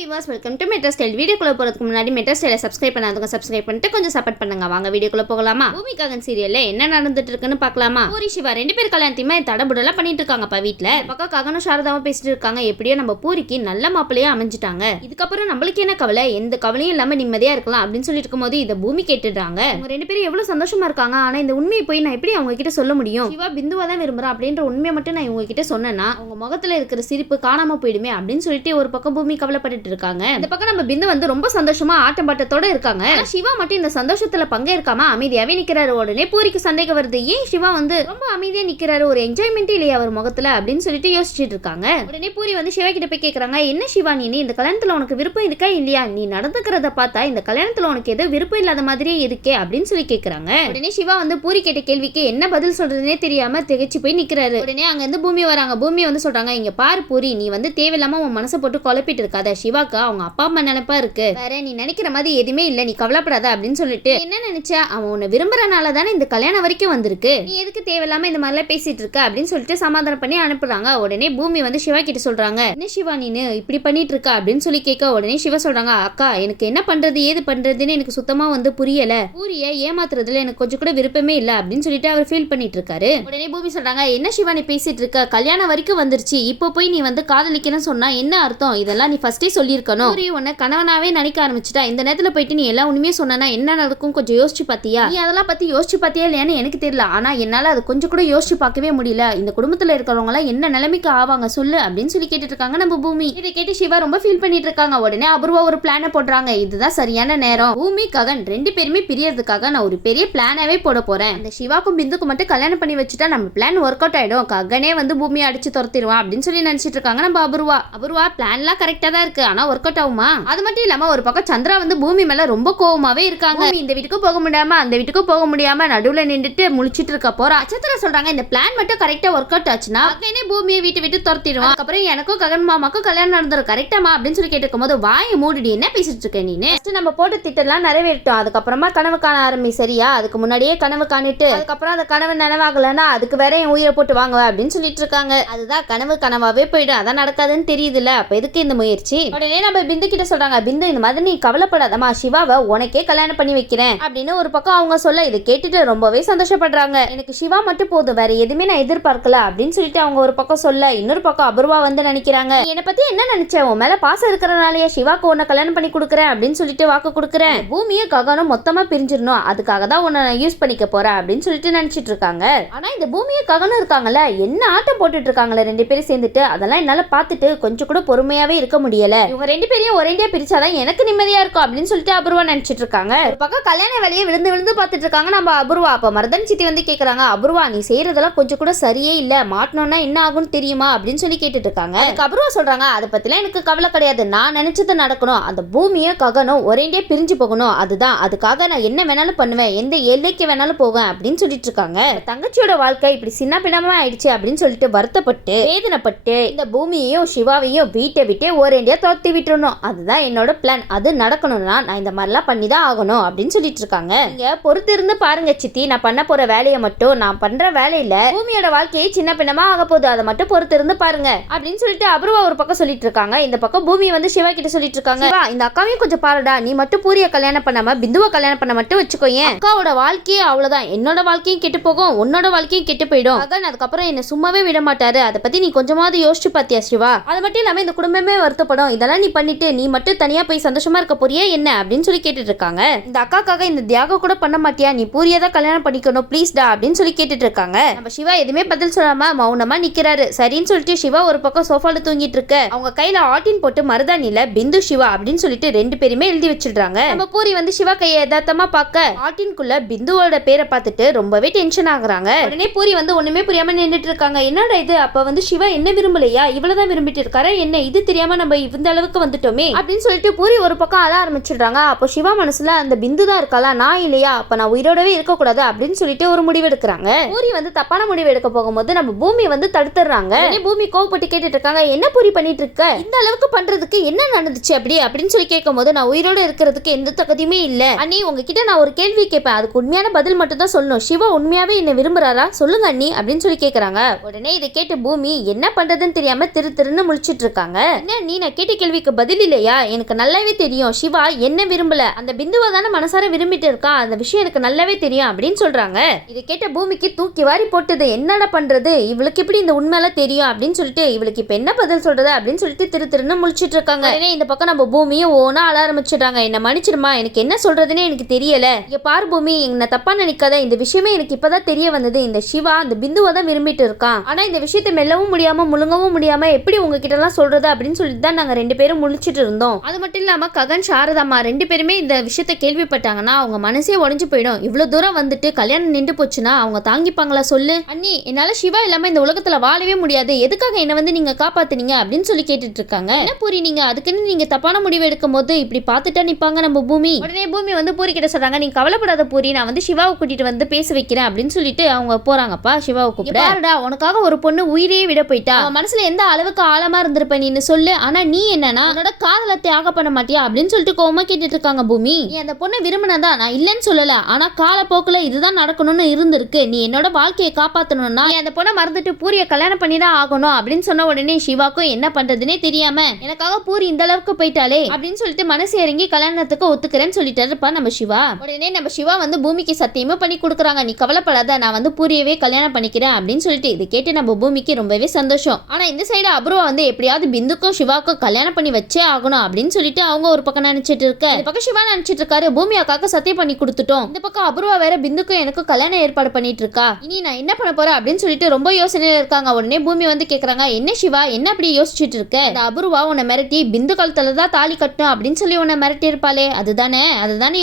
Viewers, welcome to metro style. வீடியோக்குள்ள போறதுக்கு முன்னாடி மெட்ரோ ஸ்டைலை சப்ஸ்கிரைப் பண்ணாதவங்க சப்ஸ்கிரைப் பண்ணிட்டு கொஞ்சம் சப்போர்ட் பண்ணுங்க. வாங்க வீடியோக்குள்ள போகலாமா? பூமிகாகன் சீரியல்ல என்ன நடந்துட்டு இருக்குன்னு பார்க்கலாமா? பூரி சிவா ரெண்டு பேர் கல்யாணத்தையுமே தடபுடலாம் பண்ணிட்டு இருக்காங்கப்பா வீட்ல. பக்கம் ககனும் சாரதாவும் பேசிட்டு இருக்காங்க. எப்படியோ நம்ம பூரிக்கு நல்ல மாப்பிள்ளையா அமைஞ்சிட்டாங்க. இதுக்கப்புறம் நம்மளுக்கு என்ன கவலை, எந்த கவலையும் இல்லாம நிம்மதியா இருக்கலாம் அப்படின்னு சொல்லிட்டு இருக்கும்போது இதை பூமி கேட்டுடுறாங்க. அவங்க ரெண்டு பேரும் எவ்வளவு சந்தோஷமா இருக்காங்க. ஆனா இந்த உண்மையை போய் நான் எப்படி அவங்க கிட்ட சொல்ல முடியும்? சிவா பிந்துவா தான் விரும்புறேன் அப்படின்ற உண்மையை மட்டும் நான் இவங்க கிட்ட சொன்னேன்னா அவங்க முகத்துல இருக்கிற சிரிப்பு காணாம போயிடுமே அப்படின்னு சொல்லிட்டு ஒரு பக்கம் பூமி கவலைப்பட்டு இருக்காங்க. இந்த பக்கம் நம்ம பிந்து வந்து ரொம்ப சந்தோஷமா ஆட்டம் பாட்டத்தோட இருக்காங்க. சிவா மட்டும் இந்த சந்தோஷத்துல பங்கேற்காம அமைதியாவே நிக்கிறாரு. உடனே பூரிக்கு சந்தேகம் வருது, ஏன் சிவா வந்து ரொம்ப அமைதியா நிக்கிறாரு, ஒரு என்ஜாய்மெண்ட் இல்லையா அவர் முகத்துல அப்படின்னு சொல்லிட்டு யோசிச்சுட்டு இருக்காங்க. உடனே பூரி வந்து சிவா கிட்ட போய் கேக்குறாங்க, என்ன சிவா நீ இந்த கல்யாணத்துல உனக்கு விருப்பம் இருக்கா இல்லையா? நீ நடந்துக்கிறத பார்த்தா இந்த கல்யாணத்துல உனக்கு ஏதோ விருப்பம் இல்லாத மாதிரியே இருக்கே அப்படின்னு சொல்லி கேக்குறாங்க. உடனே சிவா வந்து பூரி கேட்ட கேள்விக்கு என்ன பதில் சொல்றதுன்னே தெரியாம திகைச்சு போய் நிக்கிறாரு. உடனே அங்க இருந்து பூமி வராங்க. பூமி வந்து சொல்றாங்க, இங்க பாரு பூரி, நீ வந்து தேவையில்லாம உன் மனசை போட்டு குழப்பிட்டு இருக்காத. சிவாக்கு அவங்க அப்பா அம்மா நினைப்பா இருக்கு, வேற நீ நினைக்கிற மாதிரி எதுவுமே இல்ல, நீ கவலைப்படாத அப்படின்னு சொல்லிட்டு என்ன நினைச்ச, அவன் உன்னை விரும்புறனால தானே இந்த கல்யாணம் வரைக்கும் வந்திருக்கு, நீ எதுக்கு தேவையில்லாம இந்த மாதிரிலாம் பேசிட்டு இருக்க அப்படின்னு சொல்லிட்டு சமாதானம் பண்ணி அனுப்புறாங்க. உடனே பூமி வந்து சிவா கிட்ட சொல்றாங்க, என்ன சிவா நீனு இப்படி பண்ணிட்டு இருக்க அப்படின்னு சொல்லி கேட்க, உடனே சிவா சொல்றாங்க, அக்கா எனக்கு என்ன பண்றது ஏது பண்றதுன்னு எனக்கு சுத்தமா வந்து புரியல, பூரிய ஏமாத்துறதுல எனக்கு கொஞ்சம் கூட விருப்பமே இல்ல அப்படின்னு சொல்லிட்டு அவர் ஃபீல் பண்ணிட்டு இருக்காரு. உடனே பூமி சொல்றாங்க, என்ன சிவா நீ பேசிட்டு இருக்க, கல்யாணம் வரைக்கும் வந்துருச்சு, இப்போ போய் நீ வந்து காதலிக்கணும்னு சொன்னா என்ன அர்த்தம், இதெல்லாம் நீ ஃபர்ஸ்டே சொல்லியிருக்கணும், உன்னை கணவனாவே நினைக்க ஆரம்பிச்சுட்டா, இந்த நேரத்துல போயிட்டு நீ எல்லாம் உண்மையே சொன்னா என்ன நடக்கும் கொஞ்சம் யோசிச்சு பாத்தியா, நீ அதெல்லாம் பத்தி யோசிச்சு பாத்தியா இல்லையான்னு எனக்கு தெரியல, ஆனா என்னால அது கொஞ்சம் கூட யோசிச்சு பார்க்கவே முடியல, இந்த குடும்பத்துல இருக்கிறவங்க எல்லாம் என்ன நிலைமைக்கு ஆவாங்க சொல்லு அப்படின்னு சொல்லி கேட்டுட்டு இருக்காங்க நம்ம பூமி. இதை கேட்டு சிவா ரொம்ப ஃபீல் பண்ணிட்டு இருக்காங்க. உடனே அபூர்வா ஒரு பிளான போடுறாங்க, இதுதான் சரியான நேரம், பூமி ககன் ரெண்டு பேருமே பிரியறதுக்காக நான் ஒரு பெரிய பிளானாவே போட போறேன், அந்த சிவாக்கும் பிந்துக்கும் மட்டும் கல்யாணம் பண்ணி வச்சுட்டா நம்ம பிளான் ஒர்க் அவுட் ஆயிடும், ககனே வந்து பூமியை அடிச்சு துரத்திடுவான் அப்படின்னு சொல்லி நினைச்சிட்டு இருக்காங்க நம்ம அபூர்வா பிளான்லாம் கரெக்டா தான் இருக்கு, ஆனா ஒர்க் அவுட் ஆகுமா? அது மட்டும் இல்லாம ஒரு பக்கம் சந்திரா வந்து பூமி மேல ரொம்ப கோவமாவே இருக்காங்க. இந்த வீட்டுக்கு போக முடியாம அந்த வீட்டுக்கு போக முடியாம நடுவுல நின்றுட்டு முழிச்சிட்டு இருக்க போறா. நட்சத்திரா சொல்றாங்க, இந்த பிளான் மட்டும் கரெக்டா ஒர்க் அவுட் ஆச்சுன்னா ககனே பூமியை வீட்டு விட்டு துரத்திடுவான், அதுக்கப்புறம் எனக்கும் ககன் மாமாக்கும் கல்யாணம் நடந்துரும் கரெக்டாமா அப்படின்னு சொல்லி கேட்டுக்கும் போது, வாயை மூடிடி என்ன பேசிட்டு இருக்க நீ, நம்ம போட்டு திட்டெல்லாம் நிறைவேறட்டும், அதுக்கப்புறமா கனவு காண ஆரம்பி சரியா, அதுக்கு முன்னாடியே கனவு காணிட்டு அதுக்கப்புறம் அந்த கனவு நினைவாகலன்னா அதுக்கு வேற என் உயிரை போட்டு வாங்குவ அப்படின்னு சொல்லிட்டு இருக்காங்க. அதுதான் கனவாவே போயிடும், அதான் நடக்காதுன்னு தெரியுதுல்ல, அப்ப எதுக்கு இந்த முயற்சி? உடனே நம்ம பிந்து கிட்ட சொல்றாங்க, பிந்து இந்த மாதிரி நீ கவலைப்படாதமா, சிவாவை உனக்கே கல்யாணம் பண்ணி வைக்கிறேன் அப்படின்னு ஒரு பக்கம் அவங்க சொல்ல, இதை கேட்டுட்டு ரொம்பவே சந்தோஷப்படுறாங்க. எனக்கு சிவா மட்டும் போதும், வேற எதுவுமே நான் எதிர்பார்க்கல அப்படின்னு சொல்லிட்டு அவங்க ஒரு பக்கம் சொல்ல, இன்னொரு பக்கம் அபூர்வா வந்து நினைக்கிறாங்க, என்னை பத்தி என்ன நினைச்ச, உன் மேல பாசம் இருக்கிறனாலயே சிவாக்கு உன்னை கல்யாணம் பண்ணி கொடுக்குறேன் அப்படின்னு சொல்லிட்டு வாக்கு கொடுக்குறேன், பூமியை ககனும் மொத்தமா பிரிஞ்சிடணும், அதுக்காக தான் உன்னை நான் யூஸ் பண்ணிக்க போறேன் அப்படின்னு சொல்லிட்டு நினைச்சிட்டு இருக்காங்க. ஆனா இந்த பூமியை ககனும் இருக்காங்கல்ல, என்ன ஆட்டம் போட்டுட்டு இருக்காங்களே ரெண்டு பேரும் சேர்ந்துட்டு, அதெல்லாம் என்னால பார்த்துட்டு கொஞ்சம் கூட பொறுமையாவே இருக்க முடியல, இவங்க ரெண்டு பேரையும் ஒரேண்டியா பிரிச்சாதான் எனக்கு நிம்மதியா இருக்கும் அப்படின்னு சொல்லிட்டு அபூர்வா நினைச்சிட்டு இருக்காங்க. ஒரு பக்கம் கல்யாண வேலையை விழுந்து பார்த்துட்டு இருக்காங்க நம்ம அபூர்வா. அப்ப மருதன் சித்தி வந்து கேக்குறாங்க, அபூர்வா நீ செய்யறதெல்லாம் கொஞ்சம் கூட சரியே இல்ல, மாட்டணும்னா என்ன ஆகும்னு தெரியுமா அப்படின்னு சொல்லி கேட்டுட்டு இருக்காங்க. அதுக்கு அபூர்வா சொல்றாங்க, அதை பத்திலாம் எனக்கு கவலை கிடையாது, நான் நினைச்சது நடக்கணும், அந்த பூமியை ககனும் ஒரேண்டியா பிரிஞ்சு போகணும், அதுதான், அதுக்காக நான் என்ன வேணாலும் பண்ணுவேன், எந்த எல்லைக்கு வேணாலும் போவேன் அப்படின்னு சொல்லிட்டு இருக்காங்க. தங்கச்சியோட வாழ்க்கை இப்படி சின்ன பின்னமா ஆயிடுச்சு அப்படின்னு சொல்லிட்டு வருத்தப்பட்டு வேதனைப்பட்டு இந்த பூமியையும் சிவாவையும் வீட்டை விட்டே ஒரேண்டியா தோத்தி விட்டுறணும், அதுதான் என்னோட பிளான், அது நடக்கணும்னா நான் இந்த மாதிரிலாம் பண்ணி தான் ஆகணும் அப்படின்னு சொல்லிட்டு இருக்காங்க. நீங்க பொறுத்து இருந்து பாருங்க சித்தி, நான் பண்ண போற வேலையை மட்டும், நான் பண்ற வேலையில பூமியோட வாழ்க்கையை சின்ன பின்னமா ஆக போகுது, அதை மட்டும் பொறுத்து இருந்து பாருங்க அப்படின்னு சொல்லிட்டு அபூர்வா ஒரு பக்கம் சொல்லிட்டு இருக்காங்க. இந்த பக்கம் பூமி வந்து சிவா கிட்ட சொல்லிட்டு இருக்காங்க, இந்த அக்காவையும் கொஞ்சம் பாருடா, நீ மட்டும் பூரிய கல்யாணம் பண்ணாம பிந்துவ கல்யாணம் பண்ண மட்டும் வச்சுக்கோங்க, அக்காவோட வாழ்க்கையே அவ்வளவுதான், என்னோட வாழ்க்கையும் கெட்டு போகும், உன்னோட வாழ்க்கையும் கெட்டு போயிடும், அதுக்கப்புறம் என்ன சும்மாவே விட மாட்டாரு, அதை பத்தி நீ கொஞ்சமாவது யோசிச்சு பாத்தியா சிவா? அது மட்டும் இல்லாம இந்த குடும்பமே வருத்தப்படும், இதெல்லாம் நீ பண்ணிட்டு நீ மட்டும் தனியா போய் சந்தோஷமா இருக்க போறியா என்ன அப்படின்னு சொல்லி கேட்டுட்டு இருக்காங்க. இந்த அக்காக்காக இந்த தியாகம் கூட பண்ண மாட்டியா, நீ பூரியா தான் கல்யாணம் பண்ணிக்கணும் ப்ளீஸ் டா அப்படின்னு சொல்லி கேட்டுட்டு இருக்காங்க. நம்ம சிவா எதுவுமே பதில் சொல்லாம மௌனமா நிக்கிறாரு. சரின்னு சொல்லிட்டு சிவா ஒரு பக்கம் சோஃபால தூங்கிட்டு இருக்க, அவங்க கையில ஆட்டின் போட்டு மருதாணில பிந்து சிவா அப்படின்னு சொல்லிட்டு ரெண்டு பேருமே எழுதி வச்சிடுறாங்க. நம்ம பூரி வந்து சிவா கையை யதார்த்தமா பார்க்க ஆட்டின்குள்ள பிந்துவோட பேரை பார்த்துட்டு ரொம்பவே டென்ஷன் ஆகுறாங்க. உடனே பூரி வந்து ஒண்ணுமே புரியாம நின்றுட்டு இருக்காங்க. என்னடா இது, அப்ப வந்து சிவா என்ன விரும்பலையா, இவ்வளவுதான் விரும்பிட்டு இருக்காரு என்ன, இது தெரியாம நம்ம இந்த அளவுக்கு வந்துட்டோமே அப்படின்னு சொல்லிட்டு பூரி ஒரு பக்கம் அழ ஆரம்பிச்சிடுறாங்க. அப்போ சிவா மனசுல அந்த பிந்து தான் இருக்காளா, நான் இல்லையா, அப்ப நான் உயிரோடவே இருக்க கூடாது அப்படின்னு சொல்லிட்டு ஒரு முடிவு எடுக்கிறாங்க. பூரி வந்து தப்பான முடிவு எடுக்க போகும்போது நம்ம பூமி வந்து தடுத்துறாங்க. பூமி கோவப்பட்டு கேட்டுட்டு இருக்காங்க, என்ன பூரி பண்ணிட்டு இருக்க, இந்த அளவுக்கு பண்றதுக்கு என்ன நடந்துச்சு அப்படின்னு சொல்லி கேட்கும் போது, நான் உயிரோட இருக்கிறதுக்கு எந்த தகுதியுமே இல்ல அண்ணி, உங்ககிட்ட நான் ஒரு கேள்வி கேட்பேன், அதுக்கு உண்மையான பதில் மட்டும் தான் சொல்லணும், சிவா உண்மையாவே என்ன விரும்புறாரா சொல்லுங்க அண்ணி அப்படின்னு சொல்லி கேக்குறாங்க. உடனே இதை கேட்டு பூமி என்ன பண்றதுன்னு தெரியாம திருன்னு முழிச்சிட்டு இருக்காங்க. என்ன நீ நான் கேட்ட கேள்விக்கு பதில் இல்லையா? எனக்கு நல்லாவே தெரியும் சிவா என்ன விரும்பல, அந்த பிந்துவை தானே மனசார விரும்பிட்டு இருக்கா, அந்த விஷயம் எனக்கு நல்லாவே தெரியும் அப்படின்னு சொல்றாங்க. இதை கேட்ட பூமிக்கு தூக்கி வாரி போட்டது. என்னடா பண்றது, இவளுக்கு எப்படி இந்த உண்மையெல்லாம் தெரியும் அப்படின்னு சொல்லிட்டு இவளுக்கு இப்ப என்ன பதில் சொல்றது அப்படின்னு சொல்லிட்டு திருன்னு முழிச்சிட்டு இருக்காங்க. இந்த பக்கம் நம்ம பூமியும் ஓனா அழ ஆரம்பிச்சிடுறாங்க. என்ன மன்னிச்சிடுமா, எனக்கு என்ன சொல்றதுன்னே எனக்கு தெரியல. இங்க பாரு பூமி, என்ன தப்பா நினைக்காத, இந்த விஷயமே எனக்கு இப்பதான் தெரிய வந்தது. இந்த சிவா அந்த பிந்துவை தான் விரும்பிட்டு இருக்கான். ஆனா இந்த விஷயத்தை மெல்லவும் முடியாம முழுங்கவும் முடியாம எப்படி உங்ககிட்ட எல்லாம் சொல்றது அப்படின்னு சொல்லிட்டு தான் நாங்க 2 பேரும் முழிச்சிட்டு இருந்தோம். அது மட்டும் இல்லாம ககன் சாரதாமா 2 பேருமே இந்த விஷயத்தை கேள்விப்பட்டாங்கன்னா அவங்க மனசே உடைஞ்சு போயிடும். இவ்வளவு தூரம் வந்துட்டு கல்யாணம் நின்று போச்சுன்னா அவங்க தாங்கிப்பாங்களா சொல்லு? அண்ணி, என்னால சிவா இல்லாம இந்த உலகத்துல வாழவே முடியாது, எதுக்காக என்ன வந்து நீங்க காப்பாத்துனீங்க அப்படின்னு சொல்லி கேட்டுட்டு இருக்காங்க. என்ன பூரி, நீங்க அதுக்குன்னு நீங்க தப்பான முடிவு எடுக்கும் போது இப்படி பார்த்துட்டா நிப்பாங்க நம்ம பூமி. உடனே பூமி வந்து பூரி கிட்ட சொல்றாங்க, நீங்க கவலைப்படாத பூரி, நான் வந்து சிவாவை கூட்டிட்டு வந்து பேச வைக்கிறேன் அப்படின்னு சொல்லிட்டு அவங்க போறாங்கப்பா சிவாவை கூப்பிட. பாருடா, உனக்காக ஒரு பொண்ணு உயிரையே விட போயிட்டா, அவன் மனசுல எந்த அளவுக்கு ஆழமா இருந்திருப்ப நீன்னு சொல்லு. ஆனா நீ என்னன்னா உன்னோட காதலை தியாக பண்ண மாட்டியா அப்படின்னு சொல்லிட்டு கோவமா கேட்டுட்டு இருக்காங்க பூமி. நீ அந்த பொண்ணை விரும்பினதா, நான் இல்லைன்னு சொல்லல, ஆனா காலப்போக்குல இதுதான் நடக்கணும்னு இருந்திருக்கு. நீ என்னோட வாழ்க்கையை காப்பாத்தணும்னா நீ அந்த பொண்ணை மறந்துட்டு பூரிய கல்யாணம் பண்ணிதான் ஆகணும் அப்படின்னு சொன்ன உடனே சிவாக்கும் என்ன பண்றதுன்னே தெரியாம எனக்காக பூரி இந்த அளவுக்கு போயிட்டாலே அப்படின்னு சொல்லிட்டு மனசு இறங்கி கல்யாணத்துக்கு ஒத்துக்கிறேன்னு சொல்லிட்டாருப்பா நம்ம சிவா. உடனே நம்ம சிவா வந்து பூமிக்கு சத்தியமா பண்ணி கொடுக்குறாங்க, நீ கவலைப்படாத, நான் வந்து பூரியவே கல்யாணம் பண்ணிக்கிறேன் அப்படின்னு சொல்லிட்டு. இது கேட்டு நம்ம பூமிக்கு ரொம்பவே சந்தோஷம். ஆனா இந்த சைடு அபூர்வா வந்து எப்படியாவது பிந்துக்கும் சிவாக்கும் கல்யாணம் பண்ணி வச்சே ஆகணும் அப்படின்னு சொல்லிட்டு அவங்க ஒரு பக்கம் நினைச்சிட்டு இருக்க, இந்த பக்கம் சிவா நினைச்சிட்டு இருக்காரு பூமி அக்காக்கு சத்தியம் பண்ணி கொடுத்துட்டோம், இந்த பக்கம் அபூர்வா வேற பிந்துக்கும் எனக்கும் கல்யாணம் ஏற்பாடு பண்ணிட்டு இருக்கா, இனி நான் என்ன பண்ண போறேன் அப்படின்னு சொல்லிட்டு ரொம்ப யோசனையில இருக்காங்க. உடனே பூமி வந்து கேக்குறாங்க, என்ன சிவா என்ன அப்படி யோசிச்சுட்டு இருக்க, இந்த அபூர்வா உன்னை மிரட்டி பிந்து காலத்துல தான் தாலி கட்டணும் அப்படின்னு சொல்லி உன்னை மிரட்டி இருப்பாளே, அதுதானே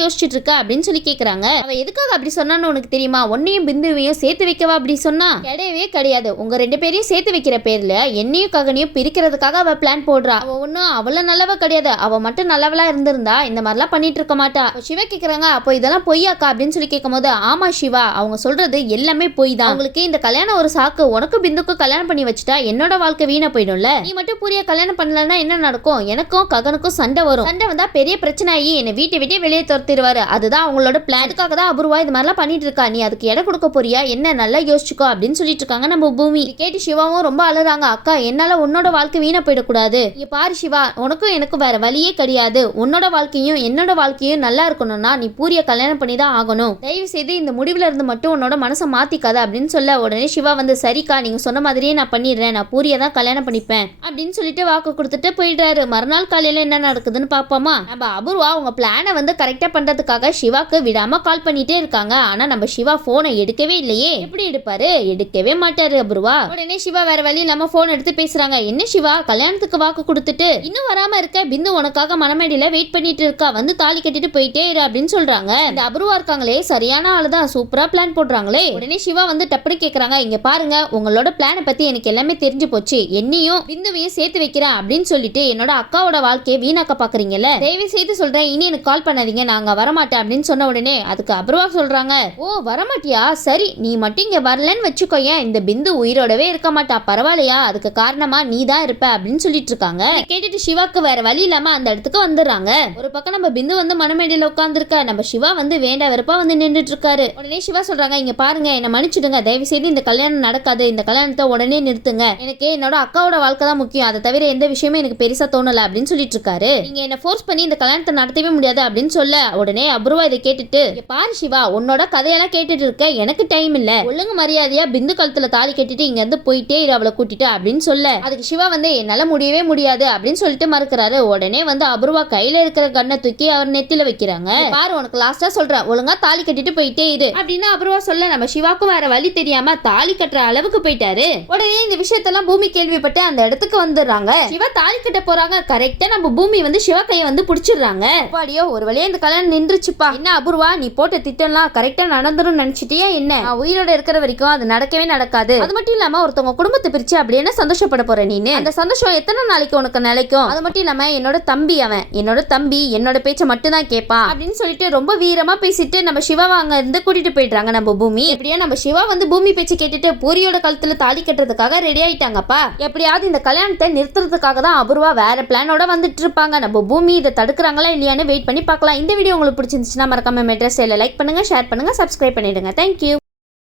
யோசிச்சுட்டு இருக்க அப்படின்னு சொல்லி கேக்குறாங்க. அவ எதுக்காக அப்படி சொன்னான்னு உனக்கு தெரியுமா, உன்னையும் பிந்துவையும் சேர்த்து வைக்கவா அப்படி சொன்னா? கிடையவே கிடையாது, உங்க 2 பேரையும் சேர்த்து வைக்கிற பேர்ல என்னையும் ககனையும் பிரிக்கிறதுக்காக அவ பிளான் போடுறா. அவ ஒன்னும் அவள நல்லவ கிடையாது, அவ மட்டும் நல்லவளா இருந்திருந்தா இந்த மாதிரிலாம் பண்ணிட்டு இருக்க மாட்டா. சிவா கேக்குறாங்க, அப்போ இதெல்லாம் பொய்யாக்கா அப்படின்னு சொல்லி கேட்கும் போது, ஆமா சிவா, அவங்க சொல்றது எல்லாமே பொய் தான், அவங்களுக்கு இந்த கல்யாணம் ஒரு சாக்கு, உனக்கு பிந்துக்கு கல்யாணம் பண்ணி வச்சுட்டா என்னோட வாழ்க்கை வீணா போயிடும்ல, நீ மட்டும் பூரிய கல்யாணம் பண்ணலன்னா என்ன நடக்கும், எனக்கும் ககனுக்கும் சண்டை வரும், சண்டை வந்தா பெரிய பிரச்சனை ஆகி என்னை வீட்டை விட்டே வெளியே துரத்திடுவாரு, அதுதான் அவங்களோட பிளான், அதுக்காக தான் அபூர்வா இது மாதிரிலாம் பண்ணிட்டு இருக்கா, நீ அதுக்கு இடம் கொடுக்க போறியா என்ன, நல்லா யோசிச்சுக்கோ அப்படின்னு சொல்லிட்டு இருக்காங்க நம்ம பூமி. கேட்டு சிவாவும் ரொம்ப அழுறாங்க, அக்கா என்னால உன்னோட வாழ்க்கை வீணா போயிடக்கூடாது, இங்க பாரு சிவா, உனக்கும் எனக்கும் வேற வழியே கிடையாது, உன்னோட வாழ்க்கையும் என்னோட வாழ்க்கையும் நல்லா இருக்கணும்னா நீ பூரிய கல்யாணம் பண்ணி தான் ஆகணும், தயவு செய்து இந்த முடிவுல இருந்து மட்டும் உன்னோட மனசை மாத்திக்காத அப்படின்னு சொல்ல, உடனே சிவா வந்து சரிக்கா நீங்க சொன்ன மாதிரியே நான் பண்ணிடுறேன், நான் பூரிய தான் கல்யாணம் பண்ணிப்பேன் அப்படின்னு சொல்லிட்டு வாக்கு கொடுத்துட்டு போயிடுறாரு. மறுநாள் காலையில என்ன நடக்குதுன்னு பாப்போமா. நம்ம அபூர்வா அவங்க பிளானை வந்து கரெக்டா பண்றதுக்காக சிவாக்கு விடாம கால் பண்ணிட்டே இருக்காங்க. ஆனா நம்ம சிவா போனை எடுக்கவே இல்லையே, எப்படி எடுப்பாரு, எடுக்கவே மாட்டாரு அபூர்வா. உடனே சிவா வேற வழி இல்லாம போன் எடுத்து பேசுறாங்க, என்ன சிவா கல்யாணத்துக்கு வாக்கு கொடுத்துட்டு இன்னும் வராம இருக்க, பிந்து உனக்காக மனமேடியில வெயிட் பண்ணிட்டு இருக்கா, வந்து தாலி கட்டிட்டு போயிட்டே இரு அப்படின்னு சொல்றாங்க. இந்த அபூர்வா இருக்காங்களே சரியான ஆளுதான், சூப்பரா பிளான் போடுறாங்களே. உடனே சிவா வந்து டப்புனு கேக்குறாங்க, இங்க பாருங்க உங்களோட பிளானை பத்தி எனக்கு எல்லாமே தெரிஞ்சு போச்சு, என்னையும் பிந்துவையும் சேர்த்து வைக்கிறேன் அப்படின்னு சொல்லிட்டு என்னோட அக்காவோட வாழ்க்கையை வீணாக்க பாக்குறீங்கல்ல, தயவு செய்து சொல்றேன் இனி எனக்கு கால் பண்ணாதீங்க, நாங்க வரமாட்டேன் அப்படின்னு சொன்ன உடனே அதுக்கு அபூர்வா சொல்றாங்க, ஓ வரமாட்டியா, சரி நீ மட்டும் இங்க வரலன்னு வச்சுக்கோயேன், இந்த பிந்து உயிரோடவே இருக்க மாட்டா, பரவாயில்லையா, அதுக்கு காரணமா நீ தான் இருப்ப அப்படின்னு சொல்லிட்டு இருக்காங்க. கேட்டுட்டு சிவாக்கு வேற வழி இல்லாம அந்த இடத்துக்கு வந்துடுறாங்க. ஒரு பக்கம் நம்ம பிந்து வந்து மனமேடியில உட்கார்ந்துருக்க, நம்ம சிவா வந்து வேண்டா வெறுப்பா வந்து நின்றுட்டு இருக்காரு. உடனே சிவா சொல்றாங்க, இங்க பாருங்க என்ன மன்னிச்சிடுங்க, தயவு செய்து இந்த கல்யாணம் நடக்காது, இந்த கல்யாணத்தை உடனே நிறுத்துங்க, எனக்கு என்னோட அக்காவோட வாழ்க்கை தான் முக்கியம், அதை தவிர எந்த விஷயமே எனக்கு பெருசா தோணல அப்படின்னு சொல்லிட்டு இருக்காரு. நீங்க என்ன ஃபோர்ஸ் பண்ணி இந்த கல்யாணத்தை நடத்தவே முடியாது அப்படின்னு சொல்ல, உடனே அபூர்வா இதை கேட்டுட்டு, பாரு சிவா உன்னோட கதையெல்லாம் கேட்டுட்டு இருக்க, எனக்கு டைம் இல்ல, ஒழுங்கு மரியாதையா பிந்து கழுத்துல தாலி கட்டிட்டு இங்க இருந்து போயிட்டே இரு அவளை கூட்டிட்டு அப்படின்னு சொல்ல, அதுக்கு சிவா வந்து என்னால முடியவே முடியாது அப்படின்னு சொல்லிட்டு மறுக்கிறாரு. உடனே வந்து அபூர்வா கையில இருக்கிற கண்ணை தூக்கி அவர் நெத்தில வைக்கிறாங்க. பாரு உனக்கு லாஸ்டா சொல்றேன், ஒழுங்கா தாலி கட்டிட்டு போயிட்டே இரு அப்படின்னு அபூர்வா சொல்ல, நம்ம சிவாக்கும் வேற வழி தெரியாம தாலி கட்டுற அளவுக்கு போயிட்டாரு. உடனே இந்த விஷயத்தெல்லாம் பூமி கேள்விப்பட்டு அந்த இடத்துக்கு வந்துடுறாங்க. சிவா தாலி கட்ட போறாங்க, கரெக்டா நம்ம பூமி வந்து சிவா கையை வந்து பிடிச்சிடுறாங்க. பாடியோ ஒரு வழியா இந்த கல்யாணம் நின்றுச்சுப்பா, என்ன அபூர்வா நீ போட்ட திட்டம்லாம் கரெக்டா நடந்துரும் நினைச்சிட்டியா என்ன, நான் உயிரோட இருக்கிற வரைக்கும் அது நடக்கவே நடக்காது, அது மட்டும் இல்லாம ஒருத்தவங்க குடும்பத்தை பிரிச்சு அப்படி என்ன சந்தோஷப்பட போற நீனு, அந்த சந்தோஷம் எத்தனை நாளைக்கு உனக்கு நிலைக்கும், அது மட்டும் இல்லாம என்னோட தம்பி அவன், என்னோட தம்பி என்னோட பேச்ச மட்டும் தான் கேட்பான் அப்படின்னு சொல்லிட்டு ரொம்ப வீரமா பேசிட்டு நம்ம சிவாவை அங்க இருந்து கூட்டிட்டு போயிடுறாங்க நம்ம பூமி. எப்படியா நம்ம சிவா வந்து பூமி பேச்சு கேட்டுட்டு பூரியோட கழுத்துல தாலி கட்டுறதுக்காக ரெடி ஆயிட்டாங்கப்பா. எப்படியாவது இந்த கல்யாணத்தை நிறுத்துறதுக்காக தான் அபூர்வா வேற பிளானோட வந்துட்டு இருப்பாங்க. நம்ம பூமி இதை தடுக்கிறாங்களா இல்லையான்னு வெயிட் பண்ணி பார்க்கலாம். இந்த வீடியோ உங்களுக்கு பிடிச்சிருந்துச்சுன்னா மறக்காம மெட்ரஸ் லைக் பண்ணுங்க, ஷேர் பண்ணுங்க, சப்ஸ்கிரைப் பண்ணிடுங்க. தேங்க்யூ.